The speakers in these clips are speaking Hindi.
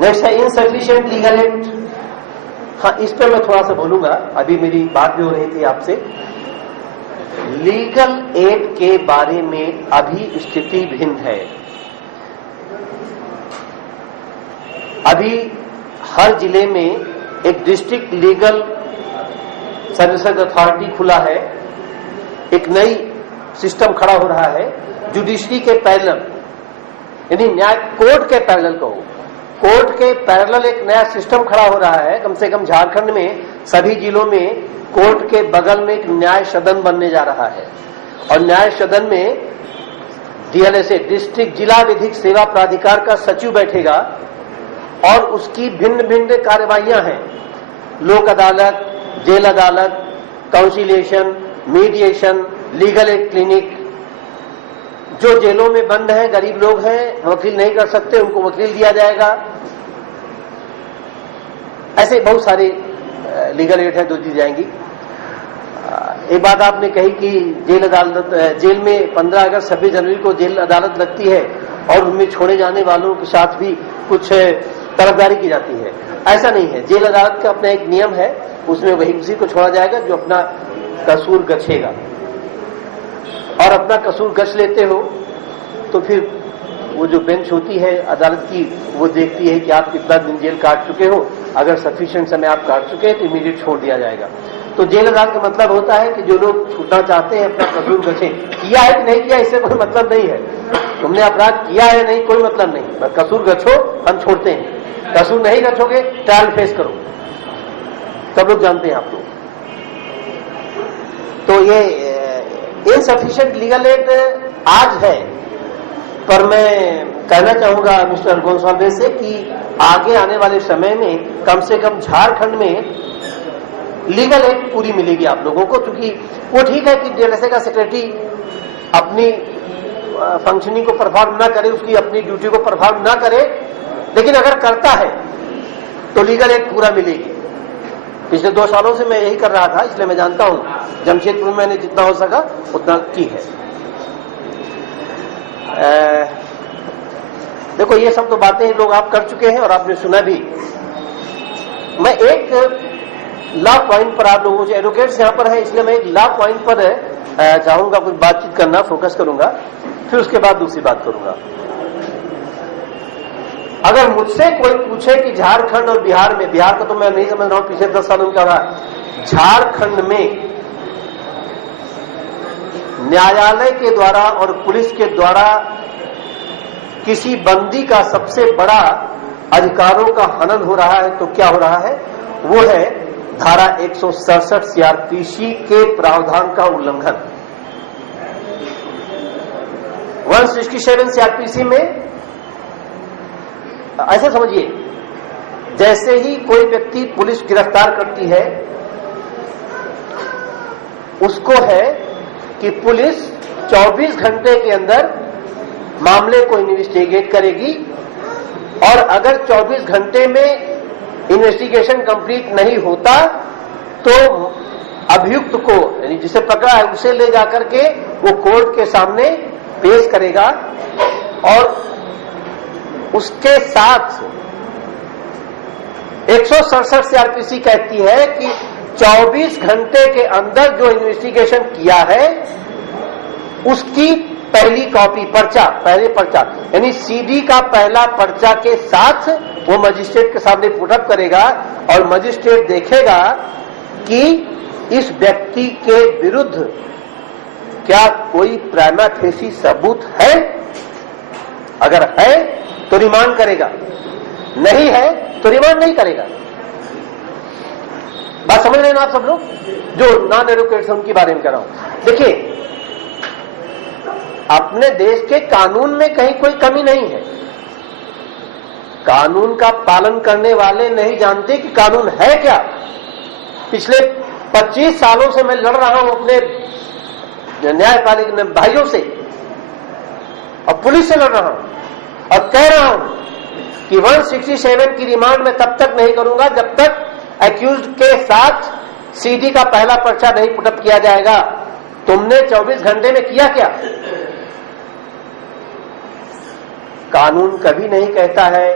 नेक्स्ट है इनसफिशिएंट लीगल एड। हाँ, इस पर मैं थोड़ा सा बोलूंगा, अभी मेरी बात भी हो रही थी आपसे। लीगल एड के बारे में अभी स्थिति भिन्न है। अभी हर जिले में एक डिस्ट्रिक्ट लीगल सर्विसेज अथॉरिटी खुला है, एक नई सिस्टम खड़ा हो रहा है जुडिशरी के पैरेलल, यानी न्याय कोर्ट के पैरेलल को, कोर्ट के पैरेलल एक नया सिस्टम खड़ा हो रहा है। कम से कम झारखंड में सभी जिलों में कोर्ट के बगल में एक न्याय सदन बनने जा रहा है, और न्याय सदन में डीएलएसए डिस्ट्रिक्ट जिला विधिक सेवा प्राधिकार का सचिव बैठेगा और उसकी भिन्न भिन्न कार्यवाहियां हैं, लोक अदालत, जेल अदालत, काउंसिलिएशन, मीडिएशन, लीगल एड क्लिनिक। जो जेलों में बंद हैं, गरीब लोग हैं, वकील नहीं कर सकते, उनको वकील दिया जाएगा। ऐसे बहुत सारे लीगल एड है जो दी जाएंगी। एक बात आपने कही कि जेल अदालत, जेल में 15 अगस्त 26 जनवरी को जेल अदालत लगती है और उनमें छोड़े जाने वालों के साथ भी कुछ तरफदारी की जाती है। ऐसा नहीं है, जेल अदालत का अपना एक नियम है, उसमें वही उसी को छोड़ा जाएगा जो अपना कसूर गछेगा, और अपना कसूर गछ लेते हो तो फिर वो जो बेंच होती है अदालत की, वो देखती है कि आप कितना दिन जेल काट चुके हो। अगर सफिशिएंट समय आप काट चुके हैं तो इमीडिएट छोड़ दिया जाएगा। तो जेल अदालत का मतलब होता है कि जो लोग छूटना चाहते हैं अपना कसूर गछे, किया है कि नहीं किया इससे कोई मतलब नहीं है, तुमने अपराध किया है नहीं कोई मतलब नहीं, कसूर गछो, हम छोड़ते हैं। कसूर नहीं गछोगे ट्रायल फेस करो, सब लोग जानते हैं आप लोग। तो ये इनसफिशिएंट लीगल एड आज है, पर मैं कहना चाहूंगा मिस्टर गोस्वामी से कि आगे आने वाले समय में कम से कम झारखंड में लीगल एड पूरी मिलेगी आप लोगों को। क्योंकि वो ठीक है कि डीएलएसए का सेक्रेटरी अपनी फंक्शनिंग को परफॉर्म ना करे, उसकी अपनी ड्यूटी को परफॉर्म ना करे, लेकिन अगर करता है तो लीगल एड पूरा मिलेगी। पिछले 2 सालों से मैं यही कर रहा था, इसलिए मैं जानता हूं। जमशेदपुर में मैंने जितना हो सका उतना की है। देखो, ये सब तो बातें लोग आप कर चुके हैं और आपने सुना भी। मैं एक लॉ पॉइंट पर आप लोगों से, एडवोकेट्स यहां पर है इसलिए मैं एक लॉ पॉइंट पर चाहूंगा कुछ बातचीत करना, फोकस करूंगा, फिर उसके बाद दूसरी बात करूंगा। अगर मुझसे कोई पूछे कि झारखंड और बिहार में, बिहार का तो मैं नहीं समझ रहा हूं पिछले 10 सालों में क्या रहा, झारखंड में न्यायालय के द्वारा और पुलिस के द्वारा किसी बंदी का सबसे बड़ा अधिकारों का हनन हो रहा है तो क्या हो रहा है, वो है धारा 167 सीआरपीसी के प्रावधान का उल्लंघन। 167 सीआरपीसी में ऐसा समझिए, जैसे ही कोई व्यक्ति पुलिस गिरफ्तार करती है, उसको है कि पुलिस 24 घंटे के अंदर मामले को इन्वेस्टिगेट करेगी, और अगर 24 घंटे में इन्वेस्टिगेशन कंप्लीट नहीं होता तो अभियुक्त को, यानी जिसे पकड़ा है उसे ले जाकर के वो कोर्ट के सामने पेश करेगा, और उसके साथ 167 सीआरपीसी कहती है कि 24 घंटे के अंदर जो इन्वेस्टिगेशन किया है उसकी पहली कॉपी, पर्चा, पहले पर्चा यानी सीडी का पहला पर्चा के साथ वो मजिस्ट्रेट के सामने पुटअप करेगा, और मजिस्ट्रेट देखेगा कि इस व्यक्ति के विरुद्ध क्या कोई प्राइमा फेसी सबूत है। अगर है तो रिमांड करेगा, नहीं है तो रिमांड नहीं करेगा। बात समझ रहे हैं ना आप सब लोग? जो नॉन एडवोकेट्स उनके बारे में कह रहा हूं। देखिए, अपने देश के कानून में कहीं कोई कमी नहीं है। कानून का पालन करने वाले नहीं जानते कि कानून है क्या। पिछले 25 सालों से मैं लड़ रहा हूं अपने न्यायपालिका भाइयों से और पुलिस से लड़ रहा हूं, और कह रहा हूं कि 167 की रिमांड में तब तक नहीं करूंगा जब तक एक्यूज्ड के साथ सीडी का पहला पर्चा नहीं पुटअप किया जाएगा। तुमने 24 घंटे में किया क्या? कानून कभी नहीं कहता है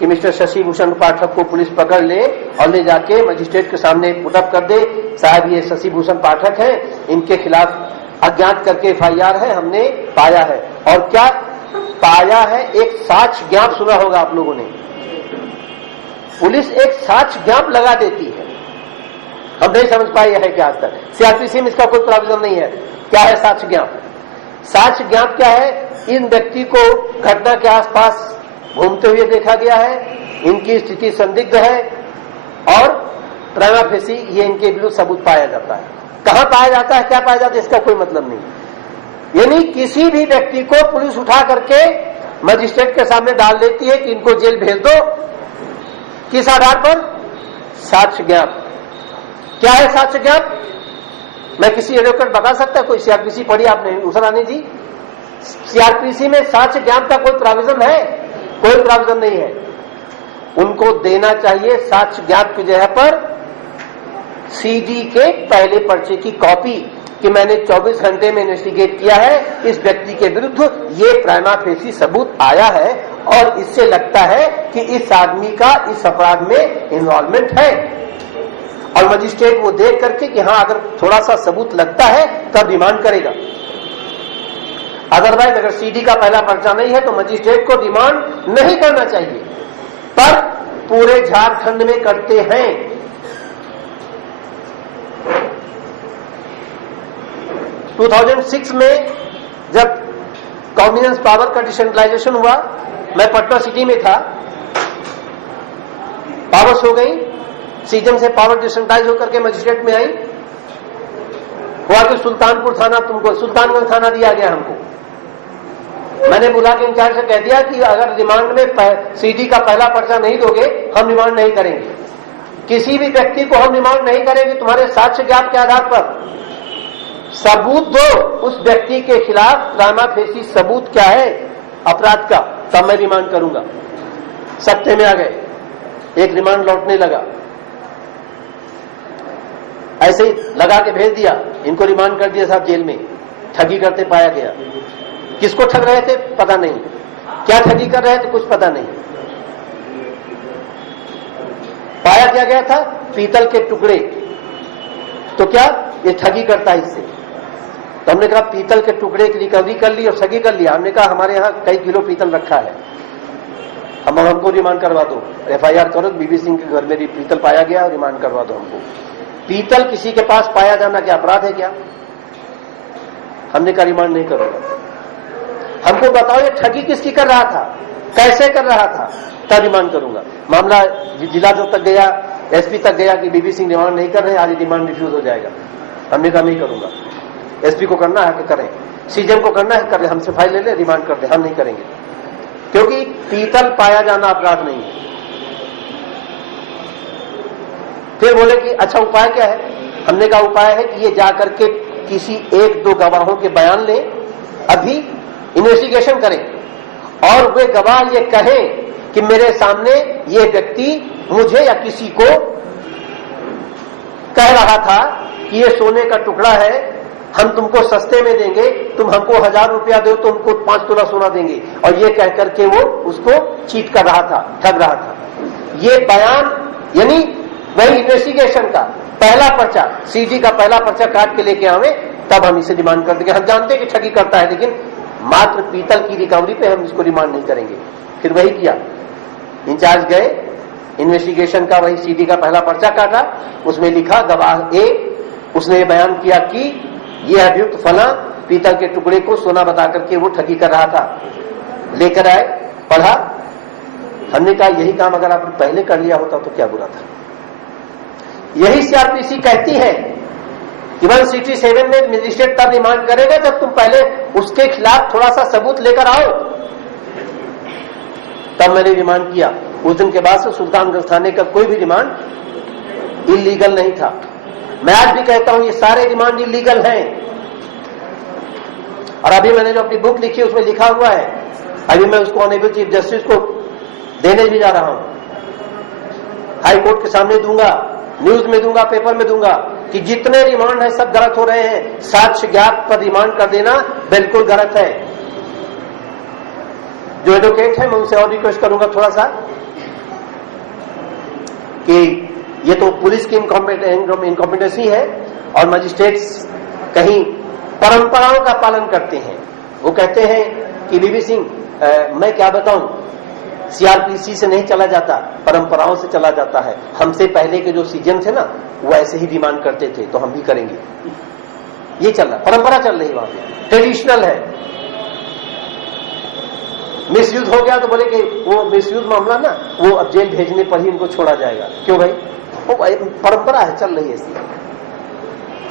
कि मिस्टर शशि भूषण पाठक को पुलिस पकड़ ले और ले जाके मजिस्ट्रेट के सामने पुटअप कर दे, साहब ये शशि भूषण पाठक हैं, इनके खिलाफ अज्ञात करके FIR है, हमने पाया है। और क्या पाया है? एक साक्ष्य ज्ञाप सुना होगा आप लोगों ने, पुलिस एक साक्ष्य ज्ञाप लगा देती है, हम नहीं समझ पाए है कि आज तक CRPC में इसका कोई प्रावधान नहीं है। क्या है साक्ष्य ज्ञाप? साक्ष्य ज्ञाप क्या है? इन व्यक्ति को घटना के आसपास घूमते हुए देखा गया है, इनकी स्थिति संदिग्ध है और प्राइमा फेसी ये इनके विरुद्ध सबूत पाया जाता है। कहां पाया जाता है, क्या पाया जाता है, इसका कोई मतलब नहीं। यानी किसी भी व्यक्ति को पुलिस उठा करके मजिस्ट्रेट के सामने डाल देती है कि इनको जेल भेज दो। किस आधार पर? साक्ष्य ज्ञाप। क्या है साक्ष्य ज्ञाप? मैं किसी एडवोकेट बता सकता है? कोई CRPC पढ़ी आपने उषा रानी जी? CRPC में साक्ष्य ज्ञाप का कोई प्राविजन है? कोई प्राविजन नहीं है। उनको देना चाहिए साक्ष्य ज्ञाप की जगह पर CD के पहले पर्चे की कॉपी कि मैंने 24 घंटे में इन्वेस्टिगेट किया है, इस व्यक्ति के विरुद्ध ये प्राइमा फेसी सबूत आया है और इससे लगता है कि इस आदमी का इस अपराध में इन्वॉल्वमेंट है। और मजिस्ट्रेट वो देख करके कि हाँ अगर थोड़ा सा सबूत लगता है तब रिमांड करेगा। अदरवाइज अगर CD का पहला पर्चा नहीं है तो मजिस्ट्रेट को रिमांड नहीं करना चाहिए, पर पूरे झारखंड में करते हैं। – 2006 में जब कॉम्बिनेंस पावर का डिसेंट्रलाइजेशन हुआ, मैं पटना सिटी में था, पावर्स हो गई, सीजन से पावर डिसेंट्रलाइज होकर के मजिस्ट्रेट में आई, हुआ कि सुल्तानपुर थाना तुमको, सुल्तानगंज थाना दिया गया हमको। मैंने बुला के इंचार्ज से कह दिया कि अगर रिमांड में CD का पहला पर्चा नहीं दोगे हम रिमांड नहीं करेंगे, किसी भी व्यक्ति को हम रिमांड नहीं करेंगे, तुम्हारे साक्ष्य ज्ञाप के आधार पर सबूत दो उस व्यक्ति के खिलाफ, प्राइमा फेसी सबूत क्या है अपराध का, तब मैं रिमांड करूंगा। सत्ते में आ गए, एक रिमांड लौटने लगा, ऐसे ही लगा के भेज दिया, इनको रिमांड कर दिया साहब जेल में। ठगी करते पाया गया। किसको ठग रहे थे पता नहीं, क्या ठगी कर रहे थे कुछ पता नहीं। पाया क्या गया था? पीतल के टुकड़े। तो क्या ये ठगी करता है इससे? तो हमने कहा पीतल के टुकड़े की रिकवरी कर ली और ठगी कर लिया। हमने कहा हमारे यहाँ कई किलो पीतल रखा है, हमको रिमांड करवा दो, FIR करो, BB सिंह के घर में पीतल पाया गया, रिमांड करवा दो हमको। पीतल किसी के पास पाया जाना क्या अपराध है क्या? हमने कहा रिमांड नहीं करूंगा। हमको बताओ ये ठगी किसकी कर रहा था, कैसे कर रहा था, तब रिमांड करूंगा। मामला जिला जज तक गया, SP तक गया कि BB सिंह रिमांड नहीं कर रहे, आज रिमांड रिफ्यूज हो जाएगा। हमने कहा नहीं करूंगा, SP को करना है कि करें, CJM को करना है कर ले, हमसे फाइल ले ले, रिमांड कर दे, हम नहीं करेंगे, क्योंकि पीतल पाया जाना अपराध नहीं है। फिर बोले कि अच्छा उपाय क्या है? हमने कहा उपाय है कि ये जाकर के किसी 1-2 गवाहों के बयान लें, अभी इन्वेस्टिगेशन करें और वे गवाह ये कहें कि मेरे सामने ये व्यक्ति मुझे या किसी को कह रहा था कि ये सोने का टुकड़ा है, हम तुमको सस्ते में देंगे, तुम हमको 1000 रुपया दो तो हमको 5 तोला सोना देंगे, और ये कह करके वो उसको चीट कर रहा था, ठग रहा था। ये बयान यानी वही इन्वेस्टिगेशन का पहला पर्चा, CD का पहला पर्चा काट के लेके आवे, तब हम इसे रिमांड कर देंगे। हम जानते हैं कि ठगी करता है, लेकिन मात्र पीतल की रिकवरी पे हम इसको रिमांड नहीं करेंगे। फिर वही किया, इंचार्ज गए, इन्वेस्टिगेशन का वही CD का पहला पर्चा काटा, उसमें लिखा गवाह A, उसने बयान किया कि यह अभियुक्त फला पीतल के टुकड़े को सोना बता करके वो ठगी कर रहा था। लेकर आए, पढ़ा, हमने कहा यही काम अगर आपने पहले कर लिया होता तो क्या बुरा था। यही CRPC कहती है कि 167 में मजिस्ट्रेट तब रिमांड करेगा जब तुम पहले उसके खिलाफ थोड़ा सा सबूत लेकर आओ। तब मैंने रिमांड किया। उस दिन के बाद से सुल्तानगंज थाने का कोई भी रिमांड इलीगल नहीं था। मैं आज भी कहता हूं ये सारे रिमांड इलीगल हैं। और अभी मैंने जो अपनी बुक लिखी उसमें लिखा हुआ है, अभी मैं उसको ऑनरेबल चीफ जस्टिस को देने भी जा रहा हूं, हाई कोर्ट के सामने दूंगा, न्यूज में दूंगा, पेपर में दूंगा कि जितने रिमांड है सब गलत हो रहे हैं। साक्ष्य ज्ञाप पर रिमांड कर देना बिल्कुल गलत है। जो एडवोकेट है मैं उनसे और रिक्वेस्ट करूंगा थोड़ा सा कि ये तो पुलिस की इनकॉम्पिटेंसी है और मजिस्ट्रेट्स कहीं परंपराओं का पालन करते हैं। वो कहते हैं कि बीबी सिंह मैं क्या बताऊं, सीआरपीसी से नहीं चला जाता, परंपराओं से चला जाता है। हमसे पहले के जो सीजन थे ना वो ऐसे ही डिमांड करते थे तो हम भी करेंगे। ये चल रहा, परंपरा चल रही है, वहां पे ट्रेडिशनल है। मिसयूज हो गया तो बोले कि वो मिसयूज मामला ना वो अब जेल भेजने पर ही उनको छोड़ा जाएगा। क्यों भाई, वो परंपरा है, चल रही है ऐसी।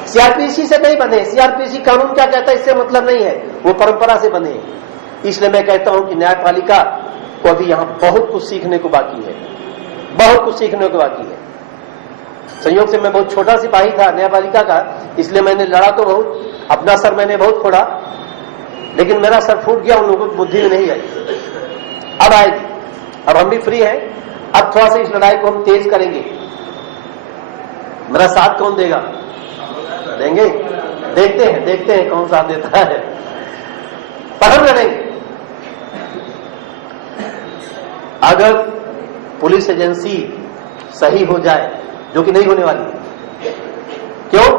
सीआरपीसी से नहीं बने, सीआरपीसी कानून क्या कहता है इससे मतलब नहीं है, वो परंपरा से बने। इसलिए मैं कहता हूं कि न्यायपालिका को अभी यहां बहुत कुछ सीखने को बाकी है, बहुत कुछ सीखने को बाकी है। संयोग से मैं बहुत छोटा सिपाही था न्यायपालिका का, इसलिए मैंने लड़ा तो बहुत, अपना सर मैंने बहुत फोड़ा, लेकिन मेरा सर फूट गया, उन लोगों की बुद्धि में नहीं आई। अब आएगी, अब हम भी फ्री हैं, अब थोड़ा सा इस लड़ाई को हम तेज करेंगे। मेरा साथ कौन देगा, देंगे, देखते हैं कौन साथ देता है, पर हम लड़ेंगे। अगर पुलिस एजेंसी सही हो जाए, जो कि नहीं होने वाली है, क्यों,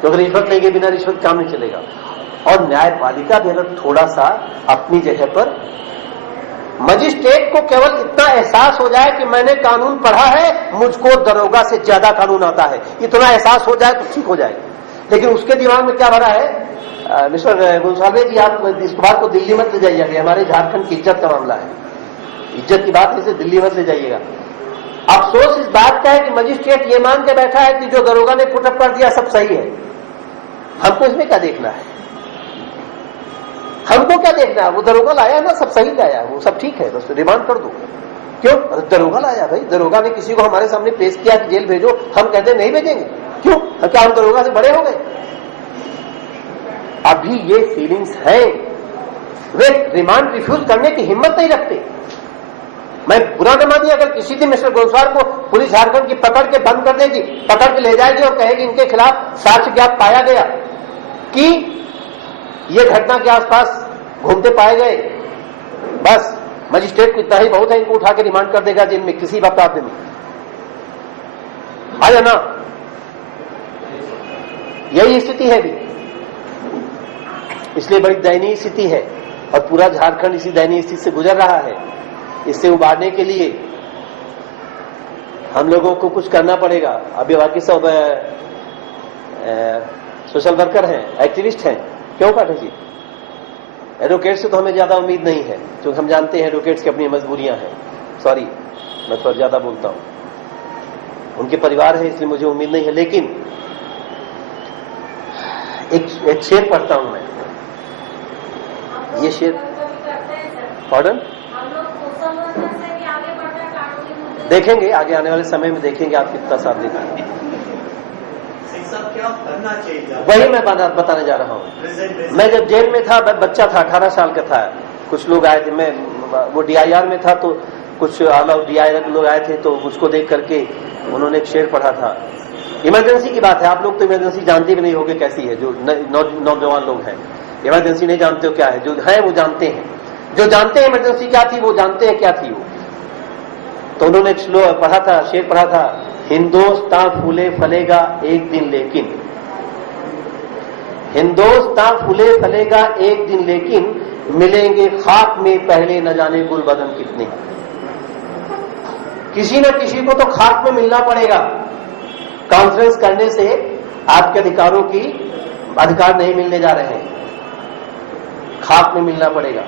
क्योंकि रिश्वत लेंगे, बिना रिश्वत काम नहीं चलेगा। और न्यायपालिका भी अगर थोड़ा सा अपनी जगह पर, मजिस्ट्रेट को केवल इतना एहसास हो जाए कि मैंने कानून पढ़ा है, मुझको दरोगा से ज्यादा कानून आता है, इतना एहसास हो जाए तो ठीक हो जाएगा। लेकिन उसके दिमाग में क्या भरा है, मिस्टर गोसाल्वे जी आप इस बात को दिल्ली मत ले जाइएगा, हमारे झारखंड की इज्जत का मामला है, इज्जत की बात इसे दिल्ली मत ले जाइएगा। अफसोस इस बात का है कि मजिस्ट्रेट ये मान के बैठा है कि जो दरोगा ने पुटअप कर दिया सब सही है। हमको इसमें क्या देखना है, हमको क्या देखना है, वो दरोगा लाया ना, सब सही लाया, वो सब ठीक है, बस रिमांड कर दो। क्यों, दरोगा लाया भाई, दरोगा ने किसी को हमारे सामने पेश किया कि जेल भेजो, हम कहते नहीं भेजेंगे। क्यों, क्या हम दरोगा से बड़े हो गए? अभी ये फीलिंग्स हैं, वे रिमांड रिफ्यूज करने की हिम्मत नहीं रखते। मैं बुरा न मानिए, अगर किसी दिन मिस्टर गोस्वार को पुलिस झारखंड की पकड़ के बंद कर देगी, पकड़ के ले जाएगी और कहेगी इनके खिलाफ साक्ष्य ज्ञात पाया गया कि ये घटना के आसपास घूमते पाए गए, बस मजिस्ट्रेट को इतना ही बहुत है, इनको उठा के रिमांड कर देगा जेल में किसी अपराध में। आया ना, यही स्थिति है भी, इसलिए बड़ी दयनीय स्थिति है और पूरा झारखंड इसी दयनीय स्थिति से गुजर रहा है। इससे उबारने के लिए हम लोगों को कुछ करना पड़ेगा। अभी बाकी सब सोशल वर्कर हैं, एक्टिविस्ट हैं। क्यों पाठक जी, एडवोकेट से तो हमें ज्यादा उम्मीद नहीं है, क्योंकि हम जानते हैं एडवोकेट्स की अपनी मजबूरियां हैं। सॉरी, मैं थोड़ा ज्यादा बोलता हूं, उनके परिवार है इसलिए मुझे उम्मीद नहीं है। लेकिन एक शेर पढ़ता हूं मैं, ये शेर, पॉर्डन देखेंगे आगे आने वाले समय में, देखेंगे आप कितना साथ देते हैं। क्या करना चाहिए, वही मैं बताने जा रहा हूँ। मैं जब जेल में था, बच्चा था, 18 साल का था, कुछ लोग आए थे, मैं वो DIR में था, तो कुछ DIR लोग आए थे, तो उसको देख करके उन्होंने एक शेर पढ़ा था। इमरजेंसी की बात है, आप लोग तो इमरजेंसी जानते भी नहीं होंगे कैसी है, जो नौजवान लोग हैं इमरजेंसी नहीं जानते हो क्या है, जो है वो जानते हैं, जो जानते हैं इमरजेंसी क्या थी वो जानते हैं क्या थी वो। तो उन्होंने एक श्लोक पढ़ा था, शेर पढ़ा था, हिंदुस्तान फूले फलेगा एक दिन लेकिन, हिंदुस्तान फूले फलेगा एक दिन लेकिन, मिलेंगे खाक में पहले न जाने गुल बदन कितने। किसी न किसी को तो खाक में मिलना पड़ेगा। कॉन्फ्रेंस करने से आपके अधिकारों की अधिकार नहीं मिलने जा रहे हैं, खाक में मिलना पड़ेगा।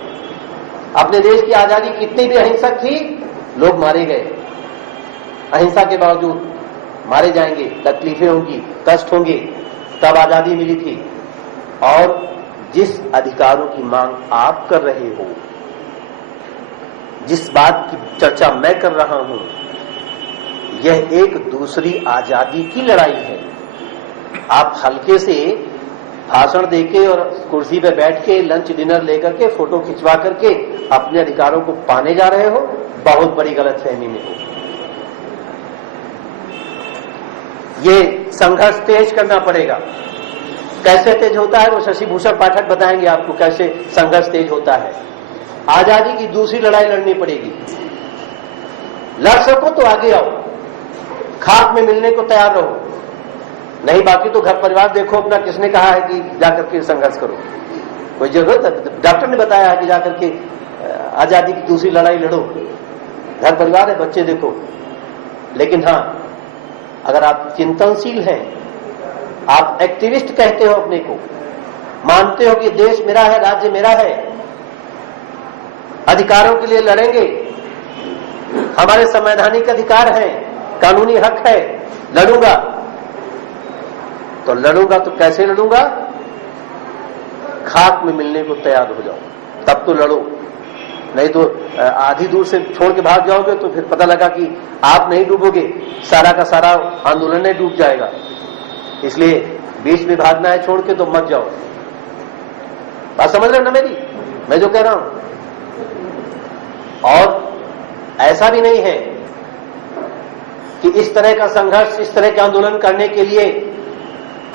अपने देश की आजादी कितनी भी अहिंसक थी, लोग मारे गए, अहिंसा के बावजूद मारे जाएंगे, तकलीफें होंगी, कष्ट होंगे, तब आजादी मिली थी। और जिस अधिकारों की मांग आप कर रहे हो, जिस बात की चर्चा मैं कर रहा हूं, यह एक दूसरी आजादी की लड़ाई है। आप हल्के से भाषण देके और कुर्सी पे बैठ के लंच डिनर लेकर के फोटो खिंचवा करके अपने अधिकारों को पाने जा रहे हो, बहुत बड़ी गलतफहमी में हो। ये संघर्ष तेज करना पड़ेगा। कैसे तेज होता है वो शशि भूषण पाठक बताएंगे आपको, कैसे संघर्ष तेज होता है। आजादी की दूसरी लड़ाई लड़नी पड़ेगी। लड़ सको तो आगे आओ, खाक में मिलने को तैयार रहो, नहीं बाकी तो घर परिवार देखो अपना। किसने कहा है कि जाकर के संघर्ष करो? कोई जरूरत है? डॉक्टर ने बताया है कि जाकर के आजादी की दूसरी लड़ाई लड़ो। घर परिवार है, बच्चे देखो। लेकिन हां, अगर आप चिंतनशील हैं, आप एक्टिविस्ट कहते हो अपने को, मानते हो कि देश मेरा है, राज्य मेरा है, अधिकारों के लिए लड़ेंगे, हमारे संवैधानिक अधिकार हैं, कानूनी हक है, लड़ूंगा, तो लड़ूंगा तो कैसे लड़ूंगा? खाक में मिलने को तैयार हो जाओ, तब तो लड़ो। नहीं तो आधी दूर से छोड़ के भाग जाओगे तो फिर पता लगा कि आप नहीं डूबोगे, सारा का सारा आंदोलन ही डूब जाएगा। इसलिए बीच में भागना है छोड़ के तो मत जाओ। बात समझ रहे हो ना मेरी, मैं जो कह रहा हूं? और ऐसा भी नहीं है कि इस तरह का संघर्ष, इस तरह के आंदोलन करने के लिए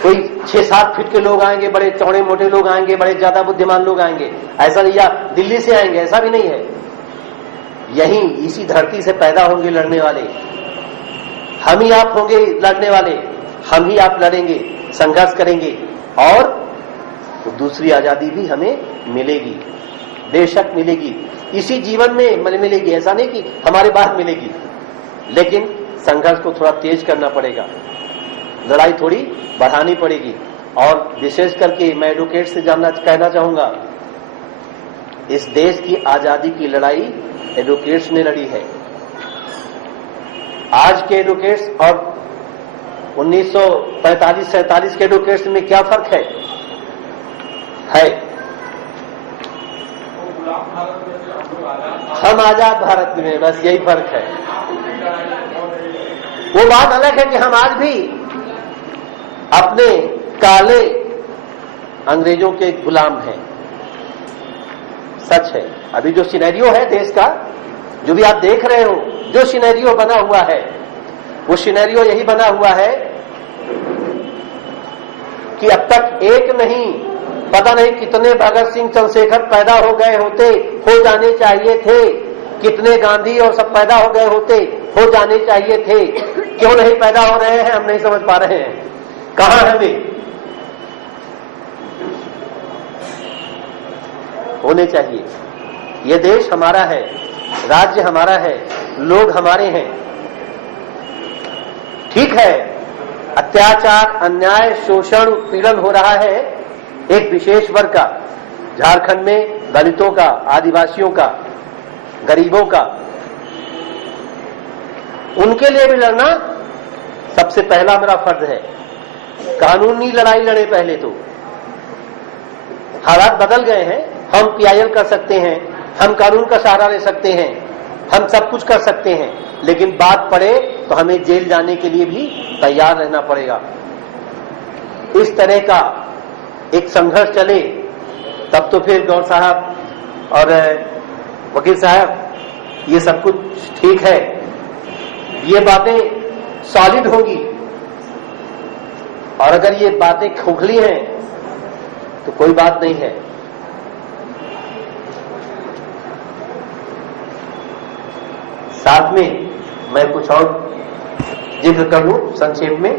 कोई 6-7 फीट के लोग आएंगे, बड़े चौड़े मोटे लोग आएंगे, बड़े ज्यादा बुद्धिमान लोग आएंगे, ऐसा नहीं, या दिल्ली से आएंगे, ऐसा भी नहीं है। यहीं इसी धरती से पैदा होंगे लड़ने वाले, हम ही आप होंगे लड़ने वाले, हम ही आप लड़ेंगे, संघर्ष करेंगे, और तो दूसरी आजादी भी हमें मिलेगी, बेशक मिलेगी, इसी जीवन में मिलेगी। ऐसा नहीं कि हमारे बाद मिलेगी, लेकिन संघर्ष को थोड़ा तेज करना पड़ेगा, लड़ाई थोड़ी बढ़ानी पड़ेगी। और विशेष करके मैं एडवोकेट से कहना चाहूंगा, इस देश की आजादी की लड़ाई एडवोकेट्स ने लड़ी है। आज के एडवोकेट्स और 1945-47 के एडवोकेट्स में क्या फर्क है? हम आजाद भारत में, बस यही फर्क है। वो बात अलग है कि हम आज भी अपने काले अंग्रेजों के गुलाम हैं, सच है। अभी जो सिनेरियो है देश का, जो भी आप देख रहे हो, जो सिनेरियो बना हुआ है, वो सिनेरियो यही बना हुआ है कि अब तक एक नहीं, पता नहीं कितने भगत सिंह चंद्रशेखर पैदा हो गए होते, हो जाने चाहिए थे, कितने गांधी और सब पैदा हो गए होते, हो जाने चाहिए थे, क्यों नहीं पैदा हो रहे हैं हम नहीं समझ पा रहे हैं। कहां है वे? होने चाहिए। ये देश हमारा है, राज्य हमारा है, लोग हमारे हैं। ठीक है, अत्याचार, अन्याय, शोषण, उत्पीड़न हो रहा है एक विशेष वर्ग का, झारखंड में दलितों का, आदिवासियों का, गरीबों का, उनके लिए भी लड़ना सबसे पहला मेरा फर्ज है। कानूनी लड़ाई लड़े पहले तो। हालात बदल गए हैं, हम पीआईएल कर सकते हैं, हम कानून का सहारा ले सकते हैं, हम सब कुछ कर सकते हैं, लेकिन बात पड़े तो हमें जेल जाने के लिए भी तैयार रहना पड़ेगा। इस तरह का एक संघर्ष चले तब तो फिर गौर साहब और वकील साहब, ये सब कुछ ठीक है, ये बातें सॉलिड होगी। और अगर ये बातें खोखली हैं तो कोई बात नहीं है। साथ में मैं कुछ और जिक्र कर लूं संक्षेप में।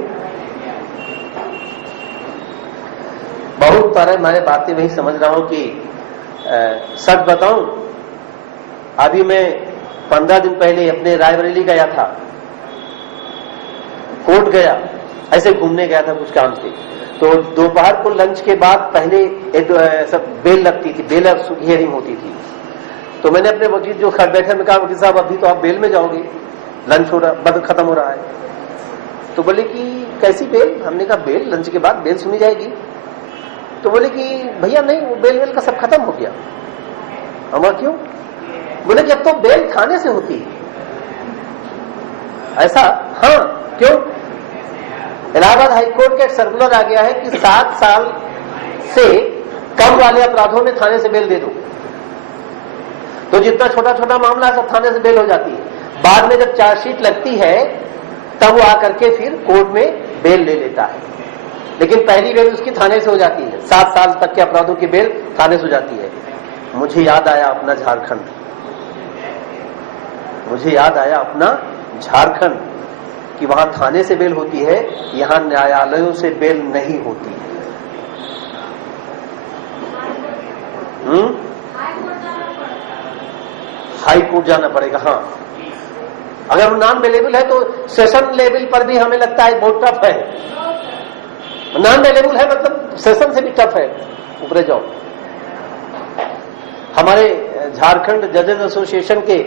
बहुत सारे मैंने बातें वही समझ रहा हूं कि सच बताऊं, अभी मैं 15 दिन पहले अपने रायबरेली गया था, कोर्ट गया, ऐसे घूमने गया था कुछ काम से। तो दोपहर को लंच के बाद पहले सब बेल लगती थी, बेल हियरिंग होती थी। तो मैंने अपने वकील जो खड़े बैठे में कहा, वकील साहब अभी तो आप बेल में जाओगे, लंच हो रहा, बद खत्म हो रहा है। तो बोले कि कैसी बेल? हमने कहा बेल, लंच के बाद बेल सुनी जाएगी। तो बोले कि भैया नहीं, वो बेल वेल का सब खत्म हो गया। हमारा क्यों? बोले कि अब तो बेल थाने से होती है। ऐसा? हाँ, क्यों? इलाहाबाद हाईकोर्ट का एक सर्कुलर आ गया है कि 7 साल से कम वाले अपराधों में थाने से बेल दे दो। तो जितना छोटा छोटा मामला है सब थाने से बेल हो जाती है। बाद में जब चार्जशीट लगती है तब वो आकर के फिर कोर्ट में बेल ले लेता है, लेकिन पहली बेल उसकी थाने से हो जाती है। 7 साल तक के अपराधों की बेल थाने से हो जाती है। मुझे याद आया अपना झारखंड, मुझे याद आया अपना झारखंड कि वहां थाने से बेल होती है, यहां न्यायालयों से बेल नहीं होती। हाई कोर्ट जाना पड़ेगा। हाँ, अगर वो नॉन अवेलेबल है तो सेशन लेवल पर भी हमें लगता है बहुत टफ है। नॉन अवेलेबल है मतलब सेशन से भी टफ है, ऊपर जाओ। हमारे झारखंड जजेस एसोसिएशन के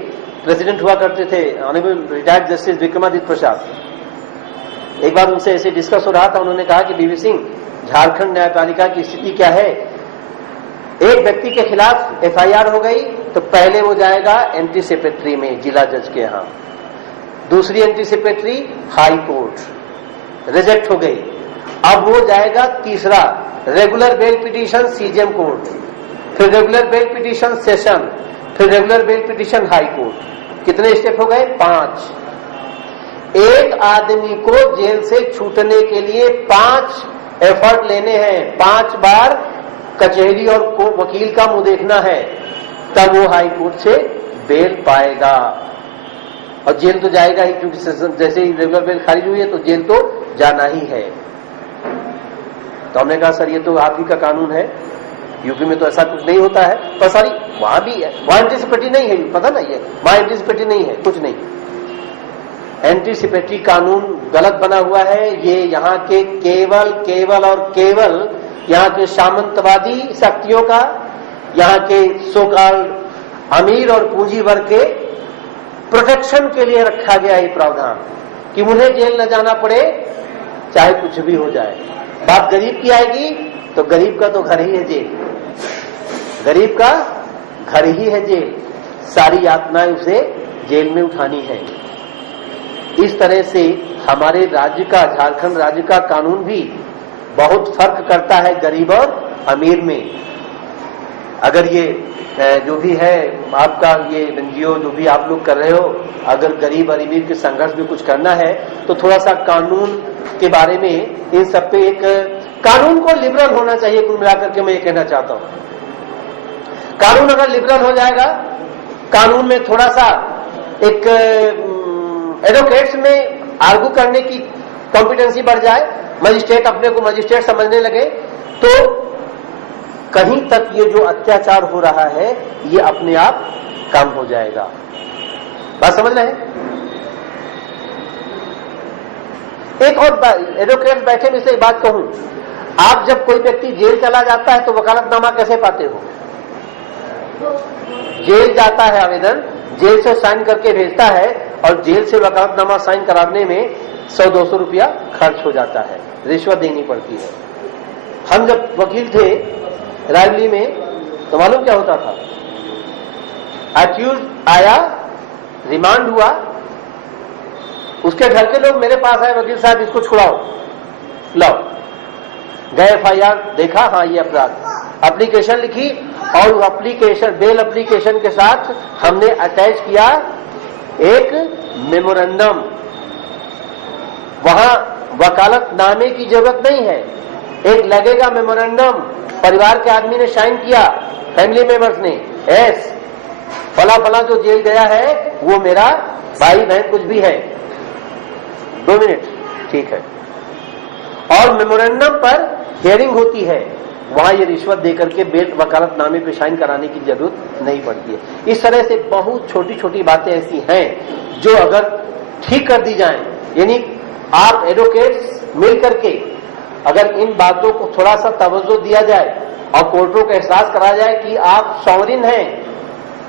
प्रेसिडेंट हुआ करते थे ऑनरेबल रिटायर्ड जस्टिस विक्रमादित्य प्रसाद। एक बार उनसे ऐसे डिस्कस हो रहा था, उन्होंने कहा कि बीवी सिंह, झारखंड न्यायपालिका की स्थिति क्या है? एक व्यक्ति के खिलाफ एफआईआर हो गई तो पहले वो जाएगा एंटीसिपेटरी में जिला जज के यहां, दूसरी एंटीसिपेटरी हाई कोर्ट, रिजेक्ट हो गई। अब वो जाएगा तीसरा regular bell petition CJM court, फिर रेगुलर बेल पिटीशन सेशन, फिर regular bell petition high court. कितने स्टेप हो गए? 5। एक आदमी को जेल से छूटने के लिए 5 एफर्ट लेने हैं, 5 बार कचहरी और वकील का मुंह देखना है, तब वो हाई कोर्ट से बेल पाएगा। और जेल तो जाएगा ही, क्योंकि जैसे ही रेगुलर बेल खारिज हुई है तो जेल तो जाना ही है। तो हमने कहा सर ये तो आप ही का कानून है, यूपी में तो ऐसा कुछ नहीं होता है। पर सॉरी, वहां भी है, वहां एंटीसिपेटरी नहीं है, पता ना, ये वहां एंटीसिपेटरी नहीं है, कुछ नहीं। एंटीसिपेटरी कानून गलत बना हुआ है। ये यहाँ के केवल और केवल यहाँ के सामंतवादी शक्तियों का, यहाँ के सोकाल्ड अमीर और पूंजी वर्ग के प्रोटेक्शन के लिए रखा गया ये प्रावधान कि उन्हें जेल न जाना पड़े चाहे कुछ भी हो जाए। बात गरीब की आएगी तो गरीब का तो घर ही है जेल, गरीब का घर ही है जेल, सारी यातनाएं उसे जेल में उठानी है। इस तरह से हमारे राज्य का, झारखंड राज्य का कानून भी बहुत फर्क करता है गरीब और अमीर में। अगर ये जो भी है आपका ये एनजीओ जो भी आप लोग कर रहे हो, अगर गरीब और अमीर के संघर्ष में कुछ करना है तो थोड़ा सा कानून के बारे में इन सब पे एक कानून को लिबरल होना चाहिए। कुल मिलाकर के मैं ये कहना चाहता हूं, कानून अगर लिबरल हो जाएगा, कानून में थोड़ा सा एक एडवोकेट्स में आर्गू करने की कॉम्पिटेंसी बढ़ जाए, मजिस्ट्रेट अपने को मजिस्ट्रेट समझने लगे, तो कहीं तक ये जो अत्याचार हो रहा है ये अपने आप कम हो जाएगा। बात समझ रहे हैं? एक और एडवोकेट बैठे में से एक बात कहूं, आप जब कोई व्यक्ति जेल चला जाता है तो वकालतनामा कैसे पाते हो? जेल जाता है आवेदन, जेल से साइन करके भेजता है और जेल से वकालतनामा साइन कराने में 100-200 रुपया खर्च हो जाता है, रिश्वत देनी पड़ती है। हम जब वकील थे रायबरेली में तो मालूम क्या होता था? अक्यूज आया, रिमांड हुआ, उसके घर के लोग मेरे पास आए, वकील साहब इसको छुड़ाओ, लाओ, गए एफआईआर देखा, हाँ ये अपराध, एप्लीकेशन लिखी और एप्लीकेशन, बेल एप्लीकेशन के साथ हमने अटैच किया एक मेमोरेंडम। वहां वकालतनामे की जरूरत नहीं है, एक लगेगा मेमोरेंडम, परिवार के आदमी ने साइन किया, फैमिली मेंबर्स ने, एस फला फला जो जेल गया है वो मेरा भाई बहन कुछ भी है, 2 मिनट, ठीक है। और मेमोरेंडम पर हियरिंग होती है, वहां ये रिश्वत देकर के बेल वकालतनामे पे साइन कराने की जरूरत नहीं पड़ती है। इस तरह से बहुत छोटी छोटी बातें ऐसी हैं जो अगर ठीक कर दी जाएं, यानी आप एडवोकेट्स मिल करके अगर इन बातों को थोड़ा सा तवज्जो दिया जाए और कोर्टों को एहसास कराया जाए कि आप सॉवरिन हैं,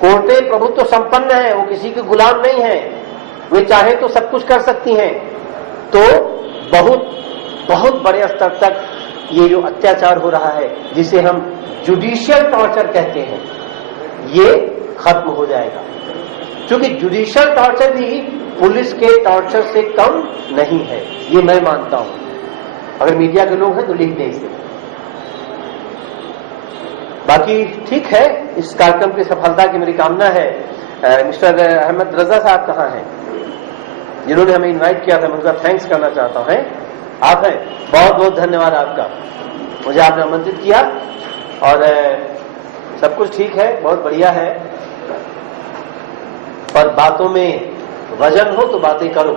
कोर्टें प्रभुत्व संपन्न हैं, वो किसी के गुलाम नहीं है, वे चाहे तो सब कुछ कर सकती हैं, तो बहुत बहुत बड़े स्तर तक ये जो अत्याचार हो रहा है जिसे हम जुडिशियल टॉर्चर कहते हैं ये खत्म हो जाएगा। क्योंकि जुडिशियल टॉर्चर भी पुलिस के टॉर्चर से कम नहीं है, ये मैं मानता हूं। अगर मीडिया के लोग हैं तो लिख दें इसे। बाकी ठीक है, इस कार्यक्रम की सफलता की मेरी कामना है। मिस्टर अहमद रजा साहब कहाँ हैं, जिन्होंने हमें इनवाइट किया था, मैं उनका थैंक्स करना चाहता हूं। आप हैं, बहुत बहुत धन्यवाद आपका, मुझे आपने आमंत्रित किया और सब कुछ ठीक है, बहुत बढ़िया है। पर बातों में वजन हो तो बातें करो,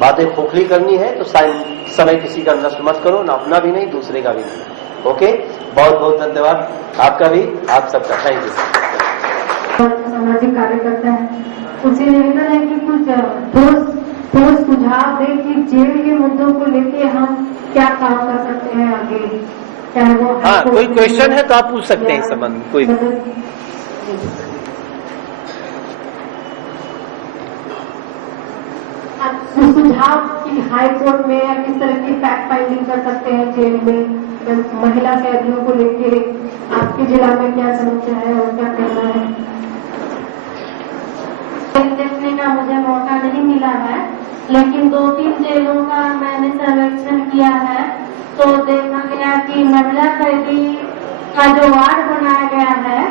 बातें खोखली करनी है तो समय किसी का नष्ट मत करो, ना अपना भी नहीं, दूसरे का भी नहीं। ओके, बहुत बहुत धन्यवाद आपका भी, आप सबका। Thank you. सामाजिक कार्यकर्ता है, उनसे निवेदन है कि कुछ ठोस सुझाव दें कि जेल के मुद्दों को लेके हम क्या काम कर सकते हैं आगे, चाहे वो कोई क्वेश्चन है तो आप पूछ सकते हैं इस संबंध में। कोई सुझाव की हाई कोर्ट में या किस तरह की फैक्ट फाइंडिंग कर सकते हैं जेल में महिला कैदियों को लेके, आपके जिला में क्या समस्या है और क्या कहना है? देखने का मुझे मौका नहीं मिला है, लेकिन 2-3 जेलों का मैंने सर्वेक्षण किया है तो देखा गया कि महिला कैदी का जो वार्ड बनाया गया है,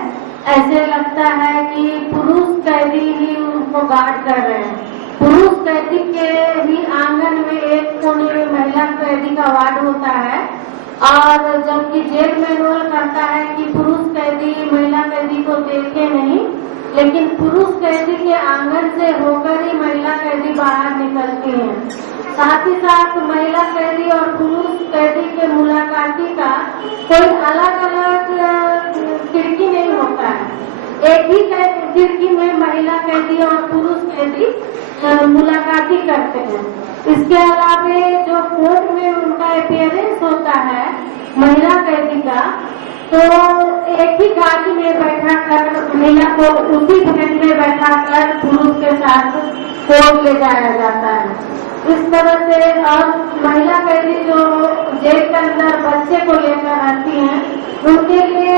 ऐसे लगता है कि पुरुष कैदी ही उनको गार्ड कर रहे हैं। पुरुष कैदी के ही आंगन में एक कोने में महिला कैदी का वार्ड होता है, और जबकि जेल मैनुअल कहता है कि पुरुष कैदी महिला कैदी को देखे नहीं, लेकिन पुरुष कैदी के आंगन से होकर ही महिला कैदी बाहर निकलती हैं। साथ ही साथ महिला कैदी और पुरुष कैदी के मुलाकाती का कोई अलग अलग खिड़की नहीं होता है, एक ही खिड़की में महिला कैदी और पुरुष कैदी मुलाकाती करते हैं। इसके अलावा जो कोर्ट में उनका अपीयरेंस होता है महिला कैदी का, तो एक ही गाड़ी में बैठा कर महिला को उसी ट्रेन में बैठा कर पुरुष के साथ कोर्ट ले जाया जाता है। इस तरह से, और महिला कैदी जो जेल के अंदर बच्चे को लेकर आती हैं, उनके लिए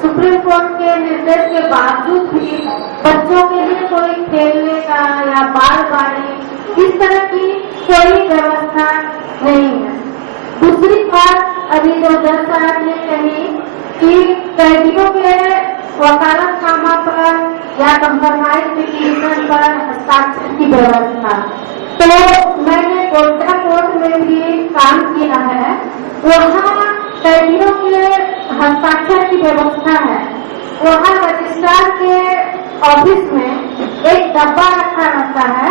सुप्रीम कोर्ट के निर्देश के बावजूद भी बच्चों के लिए कोई खेलने का या बालवाड़ी इस तरह की कोई व्यवस्था नहीं है। दूसरी बात, अभी जो जज साहब ने कही कि कैदियों के वकालतनामा पर या कंप्रोमाइज पिटीशन पर हस्ताक्षर की व्यवस्था, तो मैंने गोड्डा कोर्ट में भी काम किया है, वहाँ कैदियों के हस्ताक्षर की व्यवस्था है। वहाँ रजिस्ट्रार के ऑफिस में एक डब्बा रखा रहता है,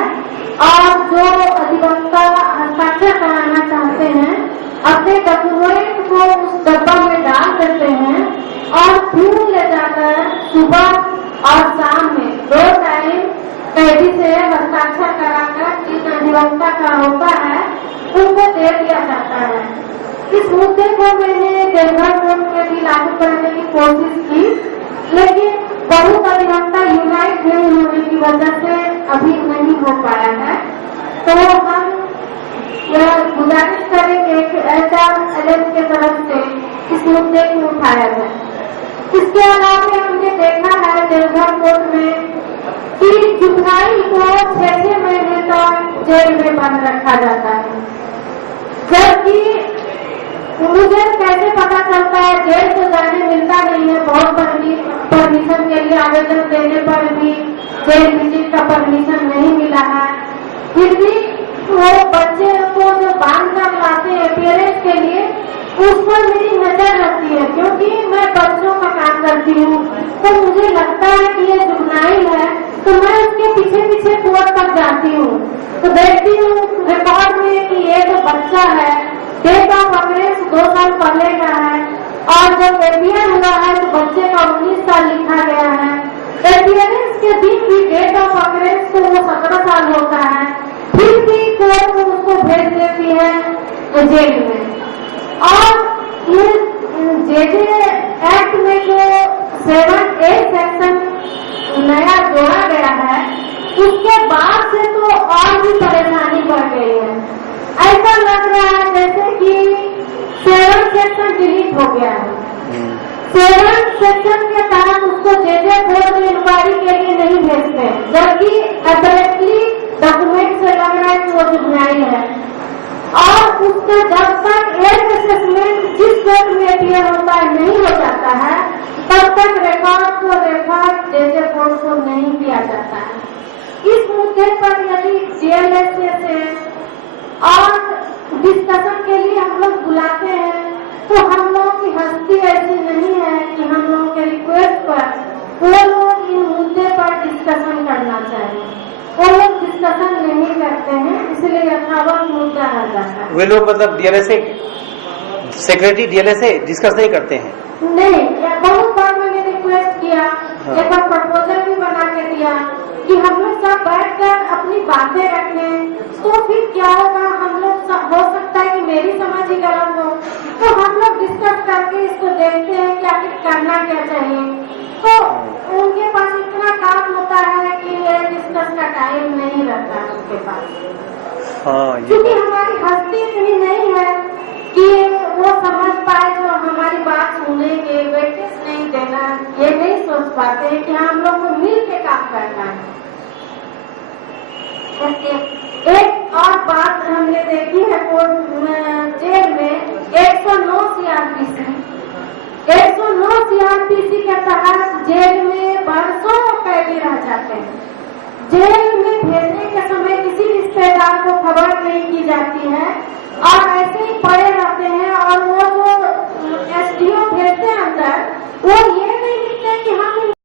और जो अधिवक्ता हस्ताक्षर कराना चाहते हैं अपने डॉक्यूमेंट को उस डब्बा में डाल देते हैं, और फिर ले जाकर सुबह और शाम में 2 टाइम कैदी से हस्ताक्षर कराकर जिस अधिवक्ता का होता है उनको दे दिया जाता है। इस मुद्दे को मैंने देवघर कोर्ट में भी लागू करने की कोशिश की, लेकिन बहुत अधिवक्ता यूनाइट नहीं होने की वजह से अभी नहीं हो पाया है। तो हम यह गुजारिश करेंगे कि HRLS के तरफ से इस मुद्दे को उठाया जाए। इसके अलावा हमने देखा है देवघर कोर्ट में कि जुगनाई को 6 महीने तक जेल में बंद रखा जाता है, जबकि मुझे कैसे पता चलता है, जेल तो जाने मिलता नहीं है, बहुत परमिशन के लिए आवेदन देने पर भी जेल विजिट का परमिशन नहीं मिला है। फिर भी वो बच्चे को जो बांध कर लाते हैं अपीयरेंस के लिए, उस पर मेरी नजर रहती है, क्योंकि मैं बच्चों का काम करती हूँ, तो मुझे लगता है कि ये जुगनाइल है, तो मैं उसके पीछे पीछे कोर्ट तक जाती हूँ, तो देखती हूँ रिकॉर्ड में कि ये तो बच्चा है, डेट ऑफ अरेस्ट 2 साल पहले का है, और जब एपीआर हुआ है तो बच्चे का 19 साल लिखा गया है। एपीयरेंस के दिन भी डेट ऑफ अरेस्ट को वो 17 साल होता है, फिर भी कोर्ट उसको भेज देती है जेल में। और ये जेजे एक्ट में जो 7A सेक्शन नया जोड़ा गया है, उसके बाद से तो और भी परेशानी बढ़ गई है। ऐसा लग रहा है जैसे कि 7 सेक्शन डिलीट हो गया है। 7 सेक्शन के तहत उसको जेजे कोर्ट में इंक्वायरी के लिए नहीं भेजते, जबकि अपरेंटली डॉक्यूमेंट से लग रहा है कि वो जुगनाइल है। और उसका जब तक एज असेसमेंट जिस कोर्ट में अपीयर होता है नहीं हो जाता है, तब तक रिकॉर्ड को रेफर जेजे कोर्ट को नहीं दिया जाता है। इस मुद्दे पर यदि DLSA से और डिस्कशन के लिए हम लोग बुलाते हैं, तो हम लोगों की हस्ती ऐसी नहीं है कि हम लोगों के रिक्वेस्ट पर वो लोग इन मुद्दे पर डिस्कशन करना चाहिए। वो लोग डिस्कशन नहीं करते हैं, इसलिए वे लोग मतलब डीएलएस से सेक्रेटरी डीएलएस से डिस्कस नहीं करते हैं? नहीं, बहुत बार मैंने रिक्वेस्ट किया, एक बार प्रपोजल भी बना के दिया कि हम लोग सब बैठकर अपनी बातें रखें, तो फिर क्या होगा, हम लोग हो सकता है कि मेरी समझ ही गलत हो, तो हम लोग डिस्कस करके इसको देखते हैं कि आखिर करना क्या चाहिए। तो उनके पास इतना काम होता है कि ये डिस्कस का टाइम नहीं रहता है उनके पास। हाँ, क्योंकि हमारी हस्ती इतनी नहीं है कि वो समझ पाए तो हमारी बात सुनेंगे, वेटेज नहीं देना, ये नहीं सोच पाते कि हम लोग को मिल के काम करना है। एक और बात हमने देखी है, वो जेल में 109 सीआरपीसी के तहत जेल में बरसों कैदी रह जाते हैं। जेल में भेजने के समय किसी रिश्तेदार को खबर नहीं की जाती है और ऐसे ही पड़े रहते हैं और